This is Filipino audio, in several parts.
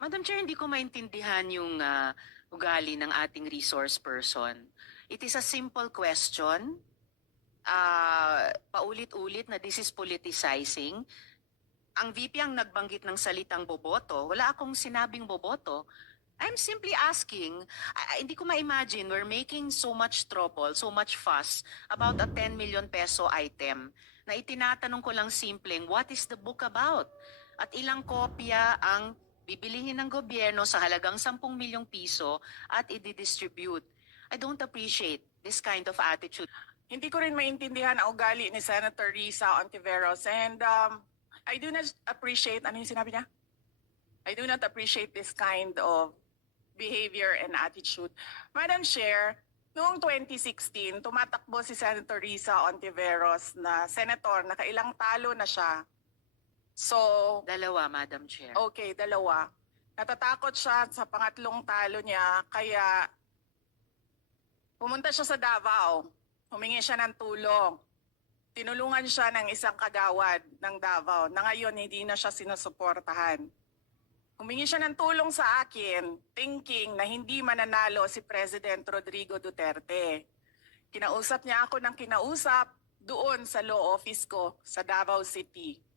Madam Chair, hindi ko maintindihan yung ah, ugali ng ating resource person. It is a simple question. Ah, paulit-ulit na this is politicizing. Ang VP ang nagbanggit ng salitang boboto. Wala akong sinabing boboto. I'm simply asking, ah, hindi ko ma-imagine we're making so much trouble, so much fuss about a 10 million peso item na itinatanong ko lang simpleng, what is the book about? At ilang kopya ang bibilihin ng gobyerno sa halagang 10 milyong piso at i-distribute. I don't appreciate this kind of attitude. Hindi ko rin maintindihan ang ugali ni Senator Risa Ontiveros and um, I do not appreciate, ano yung sinabi niya? I do not appreciate this kind of behavior and attitude. Madam Chair, noong 2016, tumatakbo si Senator Risa Ontiveros na senator, nakailang talo na siya. So, Dalawa, Madam Chair. Okay, dalawa. Natatakot siya sa pangatlong talo niya, kaya pumunta siya sa Davao. Humingi siya ng tulong. Tinulungan siya ng isang kagawad ng Davao na ngayon hindi na siya sinusuportahan. Humingi siya ng tulong sa akin, thinking na hindi mananalo si President Rodrigo Duterte. Kinausap niya ako ng kinausap doon sa law office ko sa Davao City.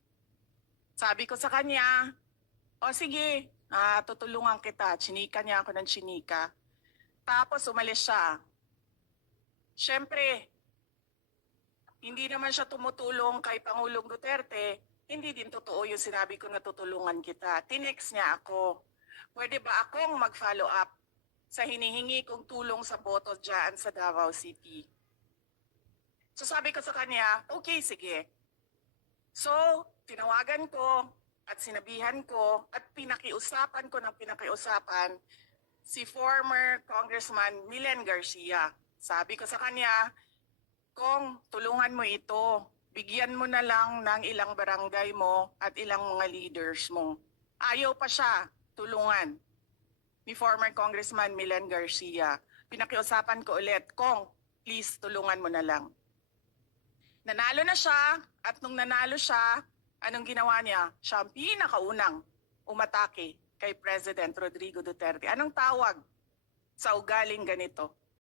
Sabi ko sa kanya, o sige, ah, tutulungan kita. Chinika niya ako ng chinika. Tapos umalis siya. Siyempre, hindi naman siya tumutulong kay Pangulong Duterte. Hindi din totoo yung sinabi ko na tutulungan kita. Tinext niya ako. Pwede ba akong mag-follow up sa hinihingi kong tulong sa boto dyan sa Davao City? So sabi ko sa kanya, okay, sige. So, tinawagan ko at sinabihan ko at pinakiusapan ko ng pinakiusapan si former Congressman Milen Garcia. Sabi ko sa kanya, Kong, tulungan mo ito. Bigyan mo na lang ng ilang barangay mo at ilang mga leaders mo. Ayaw pa siya tulungan ni former Congressman Milen Garcia. Pinakiusapan ko ulit, Kong, please tulungan mo na lang. Nanalo na siya at nung nanalo siya, anong ginawa niya? Siya ang pinakaunang umatake kay President Rodrigo Duterte. Anong tawag sa ugaling ganito?